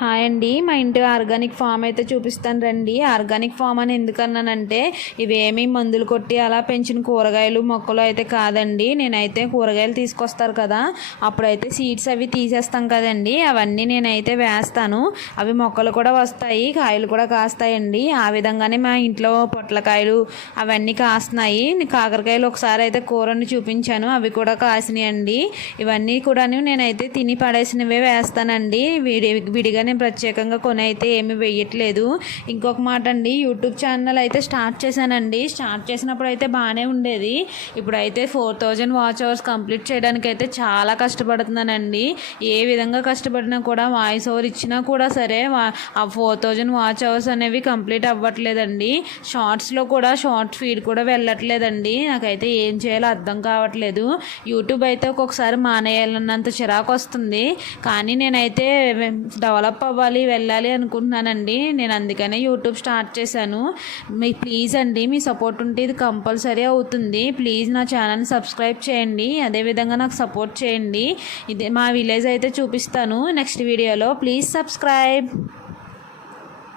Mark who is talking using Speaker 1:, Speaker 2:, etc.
Speaker 1: Hi అండి. మా ఇంటి ఆర్గానిక్ ఫామ్ అయితే చూపిస్తాను రండి. ఆర్గానిక్ ఫామ్ అని ఎందుకన్నానంటే ఇవేమీ మందులు కొట్టి అలా పెంచిన కూరగాయలు మొక్కలు అయితే కాదండి. నేనైతే కూరగాయలు తీసుకొస్తారు కదా అప్పుడైతే సీడ్స్ అవి తీసేస్తాం కదండి. అవన్నీ నేనైతే వేస్తాను. అవి మొక్కలు కూడా వస్తాయి కాయలు కూడా కాస్తాయండి. ఆ విధంగానే మా ఇంట్లో పొట్లకాయలు అవన్నీ కాస్తున్నాయి. కాకరకాయలు ఒకసారి అయితే కూరని చూపించాను. అవి కూడా కాసినాయండి. ఇవన్నీ కూడాను నేనైతే తిని పడేసినవే వేస్తానండి. విడి విడిగా నేను ప్రత్యేకంగా కొని అయితే ఏమి వేయట్లేదు ఇంకొక మాట అండి యూట్యూబ్ ఛానల్ అయితే స్టార్ట్ చేశానండి. స్టార్ట్ చేసినప్పుడు అయితే బాగానే ఉండేది. ఇప్పుడైతే four thousand watch hours complete చేయడానికి అయితే చాలా కష్టపడుతున్నానండి. ఏ విధంగా కష్టపడినా కూడా వాయిస్ ఓవర్ ఇచ్చినా కూడా సరే వా- ఆ ఫోర్ థౌజండ్ వాచ్ అవర్స్ అనేవి కంప్లీట్ అవ్వట్లేదండి. షార్ట్స్లో కూడా షార్ట్ ఫీడ్ కూడా వెళ్ళట్లేదండి. నాకైతే ఏం చేయాలో అర్థం కావట్లేదు. యూట్యూబ్ అయితే ఒక్కొక్కసారి మానేయాలన్నంత చిరాకు వస్తుంది. కానీ నేనైతే డెవలప్ అవ్వాలి వెళ్ళాలి అనుకుంటున్నానండి. నేను అందుకనే యూట్యూబ్ స్టార్ట్ చేశాను. మీ ప్లీజ్ అండి మీ సపోర్ట్ ఉంటే ఇది కంపల్సరీ అవుతుంది. ప్లీజ్ నా ఛానల్ని సబ్స్క్రైబ్ చేయండి. అదేవిధంగా నాకు సపోర్ట్ చేయండి. ఇది మా విలేజ్ అయితే చూపిస్తాను. నెక్స్ట్ వీడియోలో ప్లీజ్ సబ్స్క్రైబ్.